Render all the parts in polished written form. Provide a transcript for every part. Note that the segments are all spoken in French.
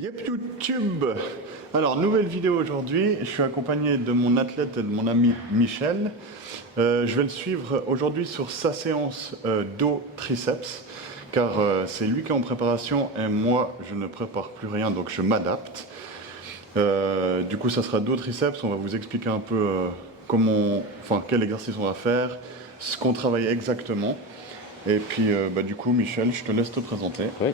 Yep YouTube. Alors nouvelle vidéo aujourd'hui, je suis accompagné de mon athlète et de mon ami Michel. Je vais le suivre aujourd'hui sur sa séance dos triceps car c'est lui qui est en préparation et moi je ne prépare plus rien donc je m'adapte. Du coup ça sera dos triceps, on va vous expliquer un peu quel exercice on va faire, ce qu'on travaille exactement. Et puis du coup Michel, je te laisse te présenter. Oui,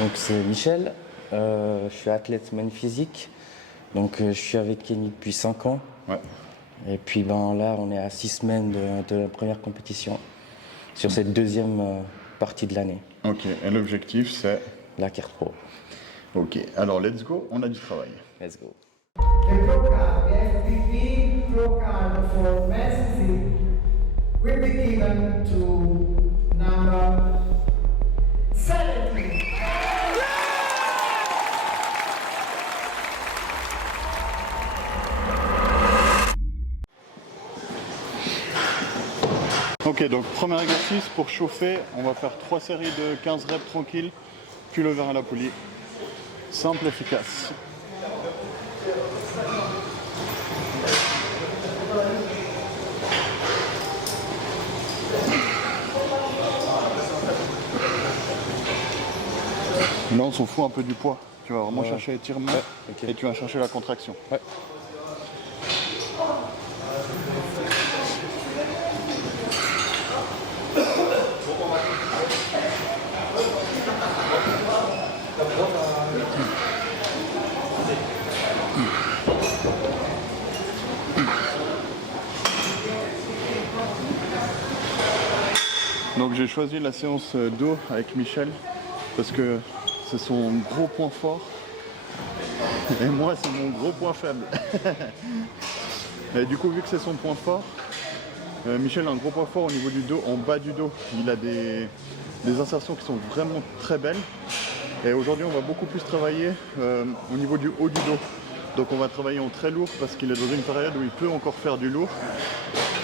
donc c'est Michel, je suis athlète magnifique, donc je suis avec Kenny depuis 5 ans. Ouais. Et puis là on est à 6 semaines de la première compétition sur cette deuxième partie de l'année. Ok, et l'objectif c'est la carte pro. Ok, alors let's go, on a du travail. Let's go. The pro card, the FPV pro card for men's physique will be given to number 17. Ok, donc premier exercice pour chauffer, on va faire 3 séries de 15 reps tranquilles, puis lever à la poulie. Simple, efficace. Là on s'en fout un peu du poids, tu vas vraiment chercher l'étirement et tu vas chercher la contraction. Ouais. Donc j'ai choisi la séance dos avec Michel parce que c'est son gros point fort et moi c'est mon gros point faible. Et du coup vu que c'est son point fort, Michel a un gros point fort au niveau du dos, en bas du dos. Il a des insertions qui sont vraiment très belles. Et aujourd'hui on va beaucoup plus travailler au niveau du haut du dos. Donc on va travailler en très lourd parce qu'il est dans une période où il peut encore faire du lourd.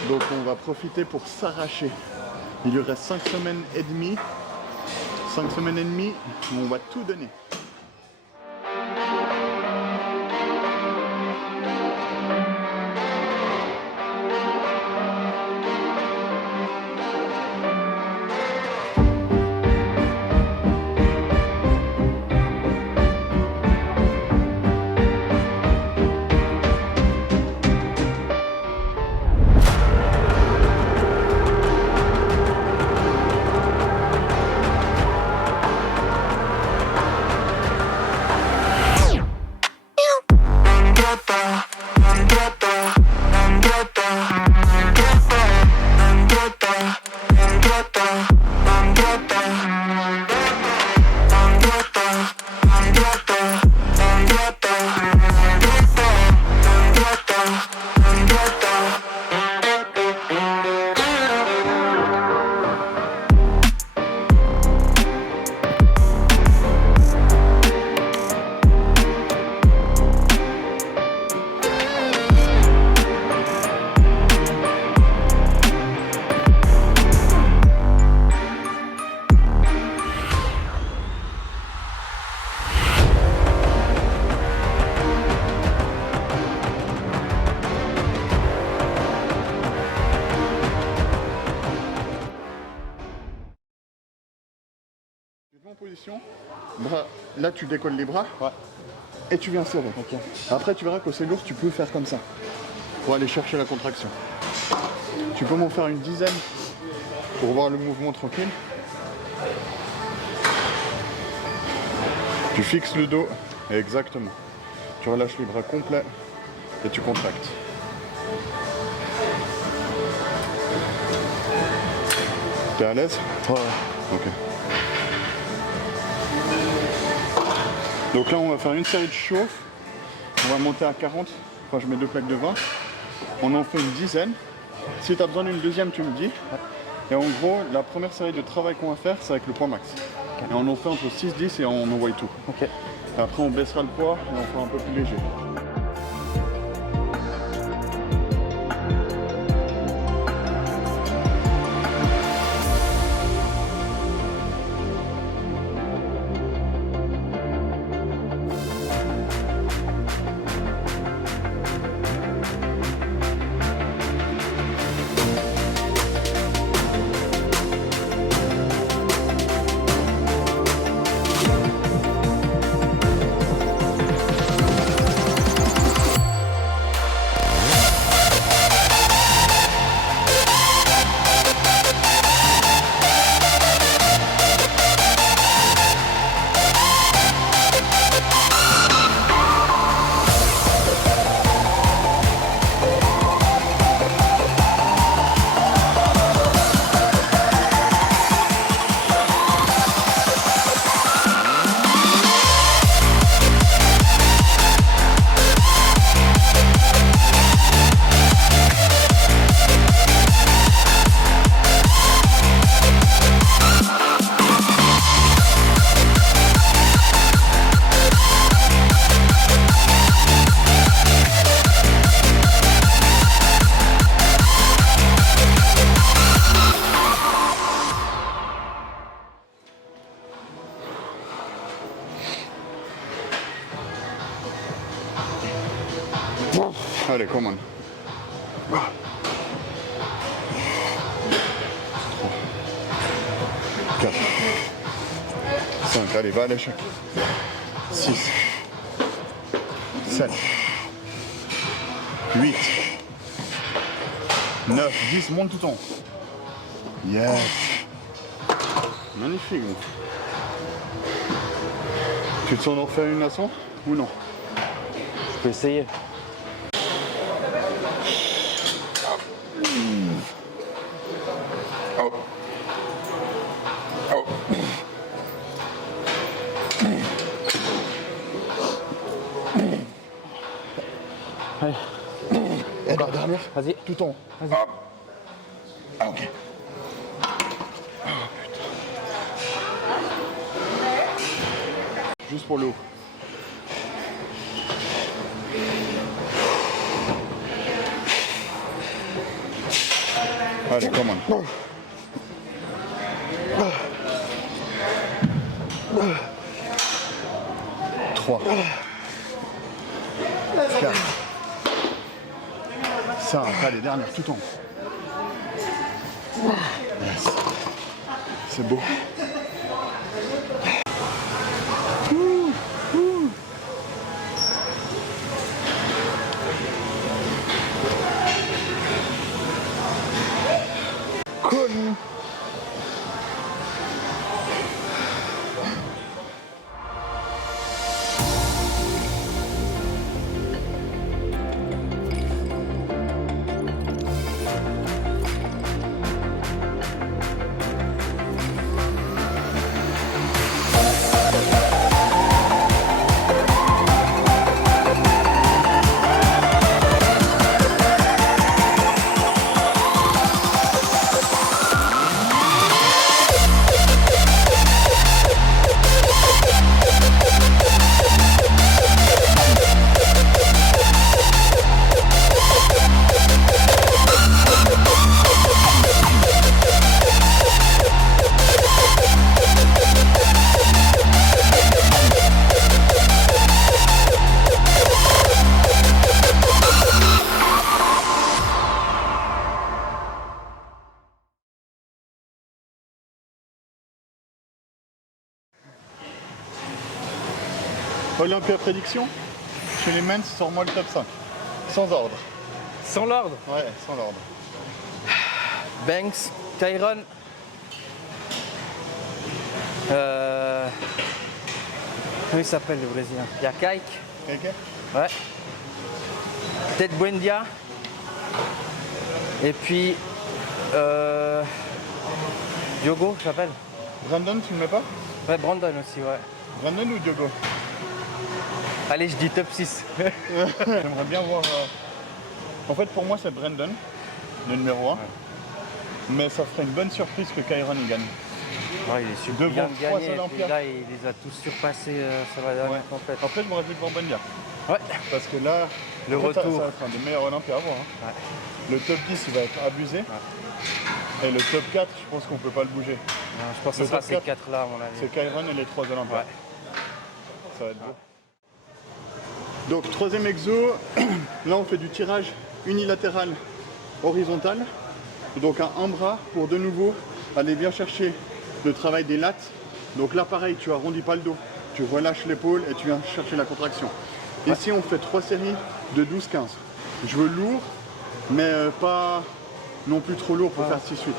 Donc on va profiter pour s'arracher. Il y reste 5 semaines et demie. 5 semaines et demie où on va tout donner. En position, bras, là tu décolles les bras et tu viens serrer. Okay. Après tu verras que c'est lourd, tu peux faire comme ça pour aller chercher la contraction. Tu peux m'en faire une dizaine pour voir le mouvement tranquille. Tu fixes le dos, exactement. Tu relâches les bras complets et tu contractes. T'es à l'aise? Ouais. Ok. Donc là on va faire une série de chauffe, on va monter à 40, enfin je mets 2 plaques de 20, on en fait une dizaine. Si tu as besoin d'une deuxième tu me dis. Et en gros la première série de travail qu'on va faire c'est avec le poids max. Okay. Et on en fait entre 6-10 et on envoie tout. Okay. Et après on baissera le poids et on fera un peu plus léger. Allez, come on. 4, 5, allez, va à l'échec. 6, 7, 8, 9, 10, monte tout en haut. Yes. Magnifique. Tu te sens en refaire une leçon ou non? Je peux essayer. Oh. Oh. Allez. Et la dernière? Vas-y. Tout en haut. Vas-y. Ah, ok. Oh, putain. Juste pour le haut. Allez, come on. 3, 4, 5, allez, dernière, tout en haut. Yes. C'est beau. Cool. Olympia prédiction, chez les men's, sors-moi le top 5. Sans ordre. Sans l'ordre. Ouais, sans l'ordre. Banks, Kyron. Comment il s'appelle le Brésilien? Il y a Kike. Ok. Ouais. Peut-être Buendia. Et puis Diogo, ça s'appelle. Brandon, tu ne mets pas? Ouais, Brandon aussi, ouais. Brandon ou Diogo? Allez, je dis top 6. J'aimerais bien voir... En fait, pour moi, c'est Brandon, le numéro 1. Ouais. Mais ça ferait une bonne surprise que Kyron y gagne. Ouais, il est super Devant bien de 3 gagner. Et puis Olympiades. là, il les a tous surpassés sur la dernière compète. Après, je m'aurais vu devant Bendia. Ouais. Parce que là, Le en fait, retour. ça va être un des meilleurs Olympiades à voir. Hein. Ouais. Le top 10, il va être abusé. Ouais. Et le top 4, je pense qu'on peut pas le bouger. Non, je pense que Le ce sera top ces 4, 4 là, à mon avis. C'est Kyron et les 3 Olympiades. Ouais. Ça va être beau. Donc, troisième exo, là on fait du tirage unilatéral horizontal. Donc un bras pour de nouveau aller bien chercher le travail des lats. Donc là pareil, tu arrondis pas le dos, tu relâches l'épaule et tu viens chercher la contraction. Ici on fait 3 séries de 12-15. Je veux lourd, mais pas non plus trop lourd pour faire 6-8. Okay.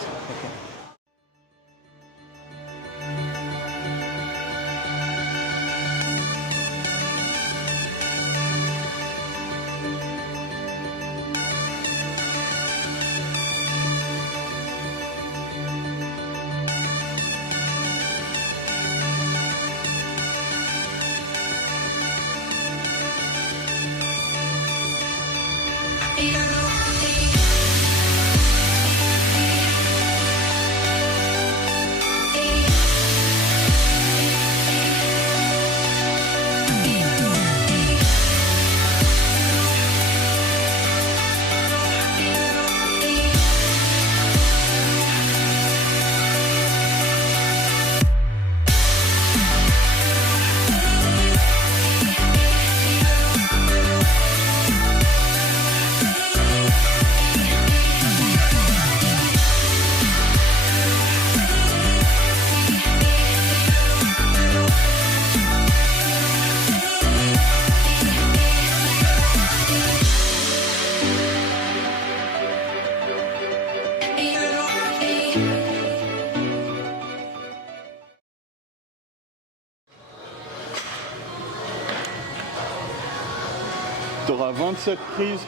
Tu auras 27 prises.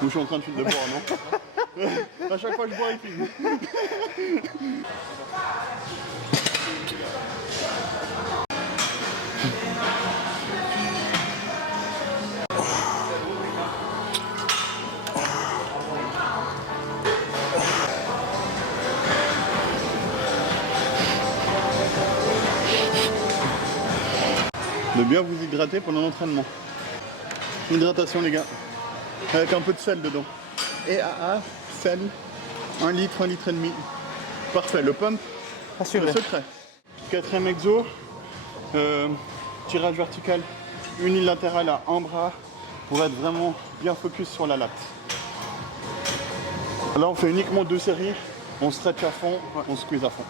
Où je suis en train de boire, non? À chaque fois que je bois, il filme. De bien vous hydrater pendant l'entraînement. Hydratation les gars. Avec un peu de sel dedans. EAA, sel, 1 litre, 1 litre et demi. Parfait, le pump, c'est le secret. Quatrième exo, tirage vertical unilatéral à un bras pour être vraiment bien focus sur la latte. Là on fait uniquement 2 séries, on stretch à fond, on squeeze à fond.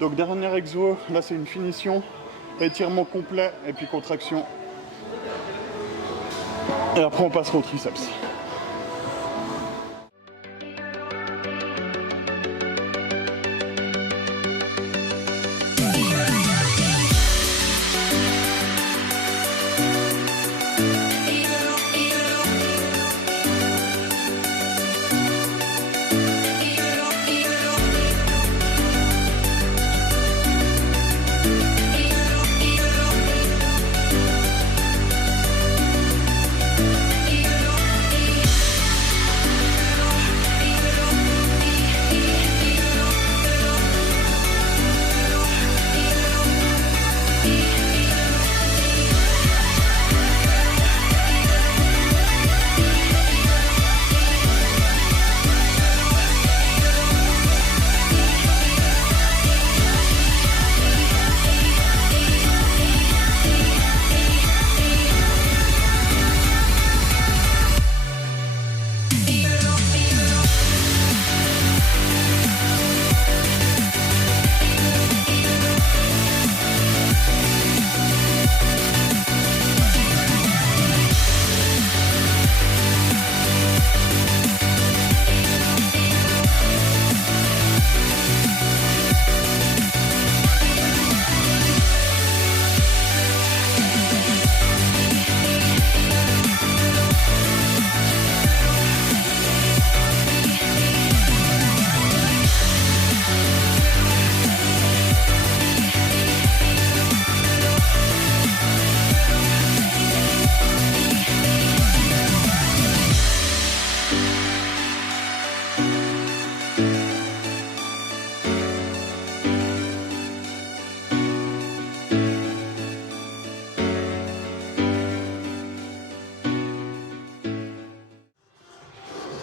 Donc dernier exo, là c'est une finition, étirement complet et puis contraction. Et après on passe au triceps.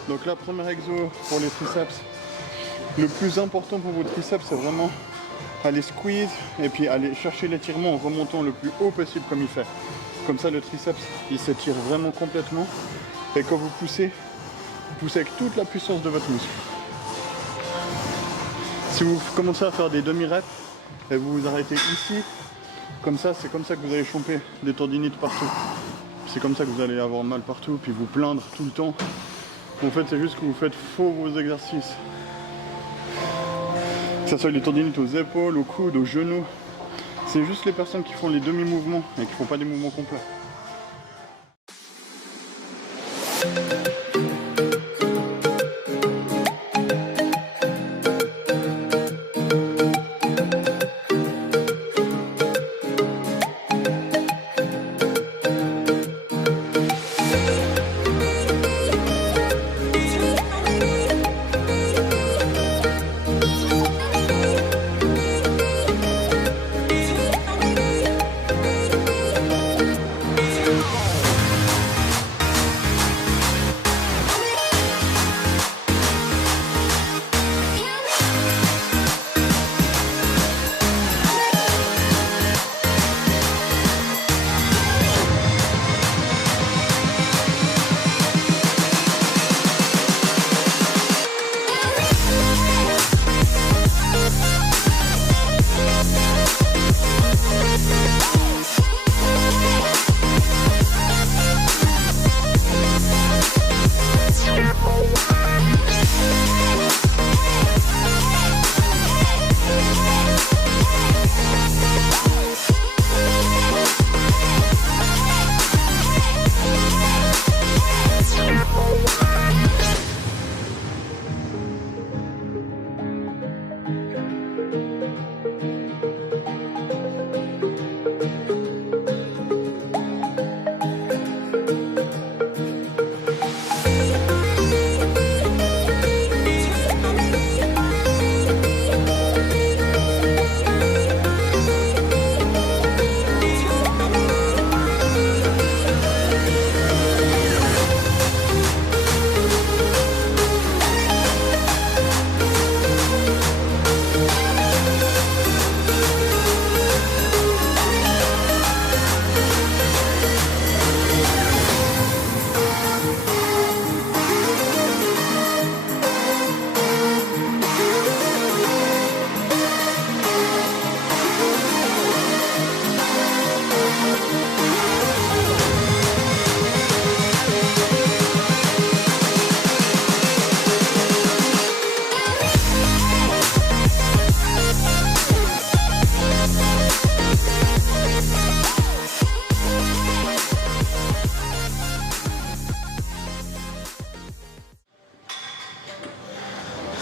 Donc là, premier exo pour les triceps. Le plus important pour vos triceps, c'est vraiment aller squeeze et puis aller chercher l'étirement en remontant le plus haut possible comme il fait. Comme ça, le triceps, il s'étire vraiment complètement. Et quand vous poussez avec toute la puissance de votre muscle. Si vous commencez à faire des demi-reps et vous vous arrêtez ici, comme ça, c'est comme ça que vous allez choper des tendinites partout. C'est comme ça que vous allez avoir mal partout, puis vous plaindre tout le temps. En fait, c'est juste que vous faites faux vos exercices. Que ce soit les tendinites aux épaules, aux coudes, aux genoux. C'est juste les personnes qui font les demi-mouvements et qui ne font pas des mouvements complets.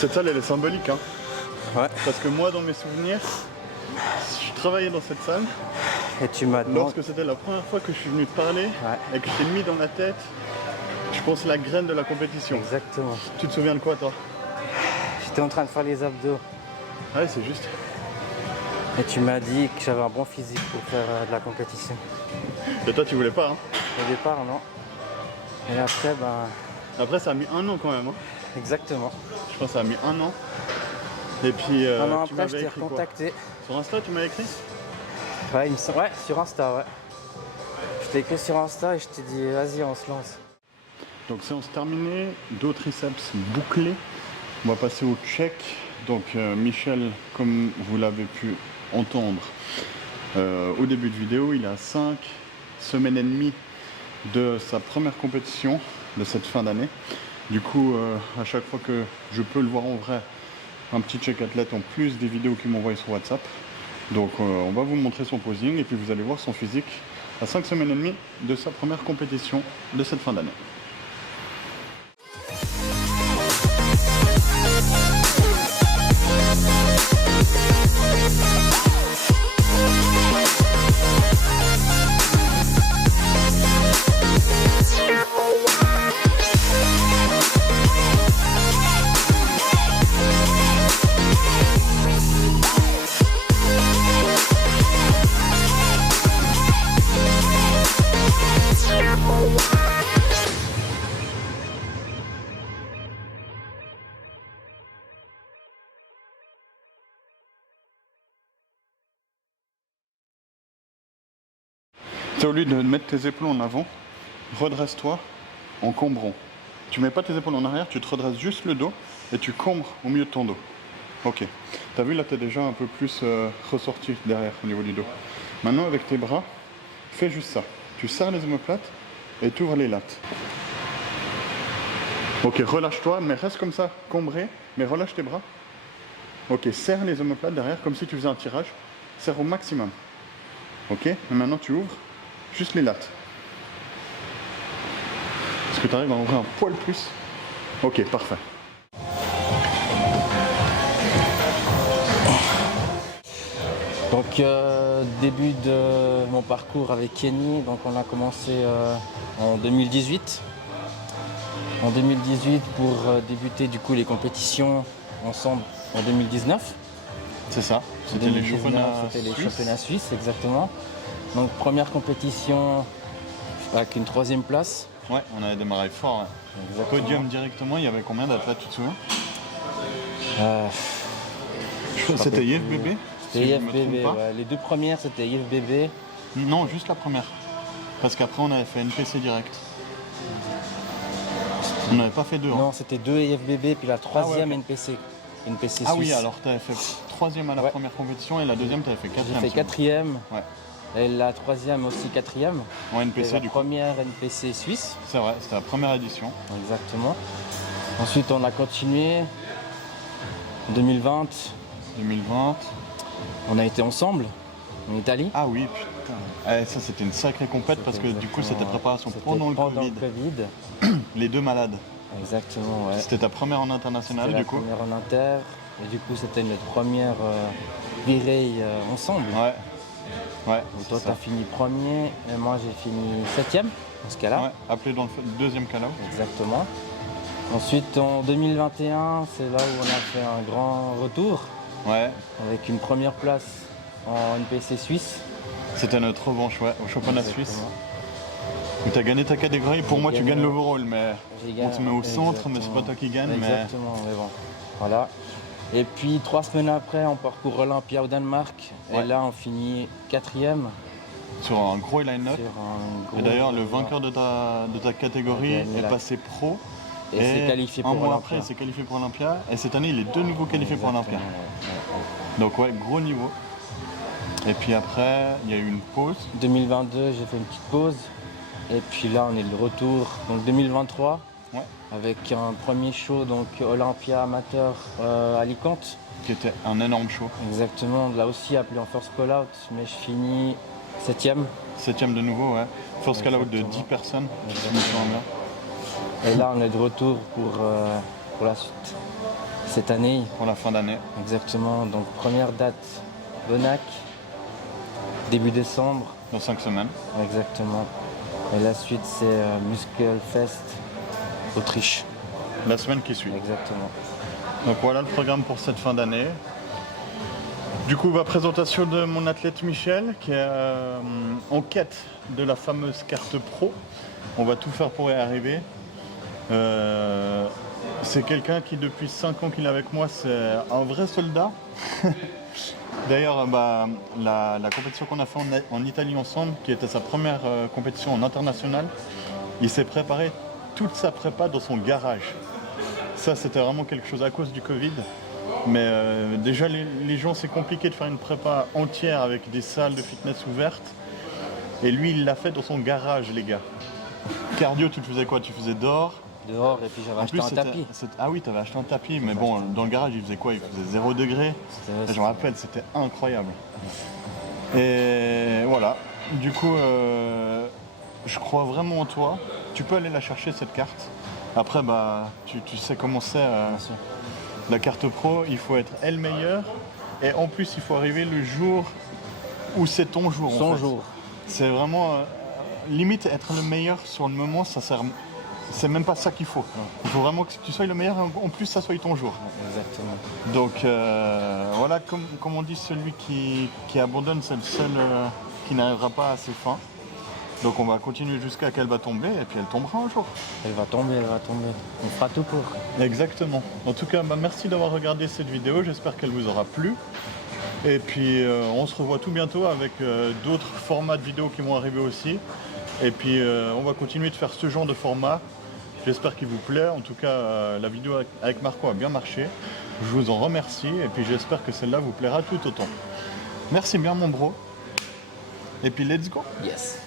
Cette salle, elle est symbolique, hein. Ouais. Parce que moi, dans mes souvenirs, je travaillais dans cette salle Et tu m'as demandé. lorsque c'était la première fois que je suis venu te parler et que je t'ai mis dans la tête, je pense, la graine de la compétition. Exactement. Tu te souviens de quoi, toi? J'étais en train de faire les abdos. Ouais, c'est juste. Et tu m'as dit que j'avais un bon physique pour faire de la compétition. Et toi, tu voulais pas, hein? Au départ, non. Et après, ben. Après, ça a mis 1 an quand même, hein. Exactement. Je pense que ça a mis 1 an. Et puis, Un an tu après, je m'avais t'ai écrit quoi? recontacté. Sur Insta, tu m'as écrit? Ouais, ouais, sur Insta, ouais. Je t'ai écrit sur Insta et je t'ai dit, vas-y, on se lance. Donc, séance terminée, dos triceps bouclé. On va passer au check. Donc, Michel, comme vous l'avez pu entendre au début de vidéo, il a 5 semaines et demie de sa première compétition de cette fin d'année. Du coup, à chaque fois que je peux le voir en vrai, un petit check athlète en plus des vidéos qu'il m'envoie sur WhatsApp. Donc, on va vous montrer son posing et puis vous allez voir son physique à 5 semaines et demie de sa première compétition de cette fin d'année. Au lieu de mettre tes épaules en avant, redresse-toi en cambrant. Tu mets pas tes épaules en arrière, tu te redresses juste le dos et tu cambres au milieu de ton dos. Ok. T'as vu là, t'es déjà un peu plus ressorti derrière au niveau du dos. Maintenant avec tes bras, fais juste ça. Tu serres les omoplates et tu ouvres les lattes. Ok, relâche-toi, mais reste comme ça, cambré, mais relâche tes bras. Ok, serre les omoplates derrière comme si tu faisais un tirage. Serre au maximum. Ok, et maintenant tu ouvres juste les lattes. Est-ce que tu arrives à ouvrir un poil plus? Ok, parfait. Donc, début de mon parcours avec Kenny, donc on a commencé en 2018. En 2018 pour débuter du coup les compétitions ensemble en 2019. C'est ça, c'était les championnats suisses, exactement. Donc première compétition avec une 3e place. Ouais, on avait démarré fort. Ouais. Podium directement, il y avait combien d'athlètes, tu te souviens? C'était IFBB? C'était IFBB, ouais. Les 2 premières c'était IFBB. Non, juste la première. Parce qu'après on avait fait NPC direct. On n'avait pas fait 2. Non, c'était 2 IFBB puis la 3e NPC. NPC suisse. Ah oui, alors tu avais fait 3e à la première compétition et la 2e tu avais fait 4e. J'ai fait 4e. Ouais. Et la 3e aussi 4e. En NPC, du coup. Première NPC suisse. C'est vrai, c'était la première édition. Exactement. Ensuite, on a continué. 2020. 2020. On a été ensemble en Italie. Ah oui, putain. Eh, ça, c'était une sacrée compète parce que du coup, c'était préparation pendant le Covid. Les 2 malades. Exactement, ouais. C'était ta première en international, du coup. Première en inter. Et du coup, c'était notre première virée ensemble. Ouais. Ouais. Et toi, tu as fini premier et moi, j'ai fini 7e dans ce cas-là. Ouais, appelé dans le 2e call-out. Exactement. Ensuite, en 2021, c'est là où on a fait un grand retour. Ouais. Avec une première place en NPC suisse. C'était notre revanche, ouais, au championnat suisse. Où tu as gagné ta catégorie. Pour moi, tu gagnes l'overall, mais on te met au centre, mais c'est pas toi qui gagne. Exactement, mais bon. Voilà. Et puis 3 semaines après, on parcourt Olympia au Danemark. Ouais. Et là, on finit 4e. Sur un gros line-up. Et d'ailleurs, le vainqueur de ta catégorie est passé pro. Et s'est qualifié pour Olympia. Un mois après, il s'est qualifié pour Olympia. Et cette année, il est de nouveau qualifié pour Olympia. Ouais. Donc ouais, gros niveau. Et puis après, il y a eu une pause. 2022, j'ai fait une petite pause. Et puis là, on est de retour. Donc 2023. Ouais. Avec un premier show, donc Olympia amateur Alicante. Qui était un énorme show. Exactement, là aussi appelé en first call out, mais je finis 7e. 7e de nouveau, ouais. First call out de 10 personnes, si je me souviens bien. Et là, on est de retour pour la suite. cette année. pour la fin d'année. Exactement. Donc première date, Bonac, début décembre. Dans 5 semaines. Exactement. Et la suite, c'est Muskelfest, Autriche. La semaine qui suit. Exactement. Donc voilà le programme pour cette fin d'année. Du coup, présentation de mon athlète Michel qui est en quête de la fameuse carte pro. On va tout faire pour y arriver. C'est quelqu'un qui depuis 5 ans qu'il est avec moi, c'est un vrai soldat. D'ailleurs, la compétition qu'on a fait en Italie ensemble, qui était sa première compétition en international, il s'est préparé toute sa prépa dans son garage. Ça, c'était vraiment quelque chose à cause du Covid. Mais déjà, les gens, c'est compliqué de faire une prépa entière avec des salles de fitness ouvertes. Et lui, il l'a fait dans son garage, les gars. Cardio, tu faisais quoi? Tu faisais dehors? Dehors, et puis j'avais acheté un tapis. Ah oui, tu avais acheté un tapis, mais bon, dans le garage, il faisait quoi? Il faisait 0 degré. Je me rappelle, c'était incroyable. Et voilà. Du coup, je crois vraiment en toi. Tu peux aller la chercher, cette carte. Après, tu sais comment c'est. La carte pro, il faut être elle meilleure. Et en plus, il faut arriver le jour où c'est ton jour. Son jour. C'est vraiment limite être le meilleur sur le moment, ça sert. C'est même pas ça qu'il faut. Il faut vraiment que tu sois le meilleur et en plus ça soit ton jour. Exactement. Donc voilà, comme on dit, celui qui abandonne, c'est le seul qui n'arrivera pas à ses fins. Donc on va continuer jusqu'à qu'elle va tomber et puis elle tombera un jour. Elle va tomber, elle va tomber. On fera tout pour. Exactement. En tout cas, merci d'avoir regardé cette vidéo. J'espère qu'elle vous aura plu. Et puis on se revoit tout bientôt avec d'autres formats de vidéos qui vont arriver aussi. Et puis on va continuer de faire ce genre de format. J'espère qu'il vous plaît. En tout cas, la vidéo avec Marco a bien marché. Je vous en remercie. Et puis j'espère que celle-là vous plaira tout autant. Merci bien mon bro. Et puis let's go. Yes.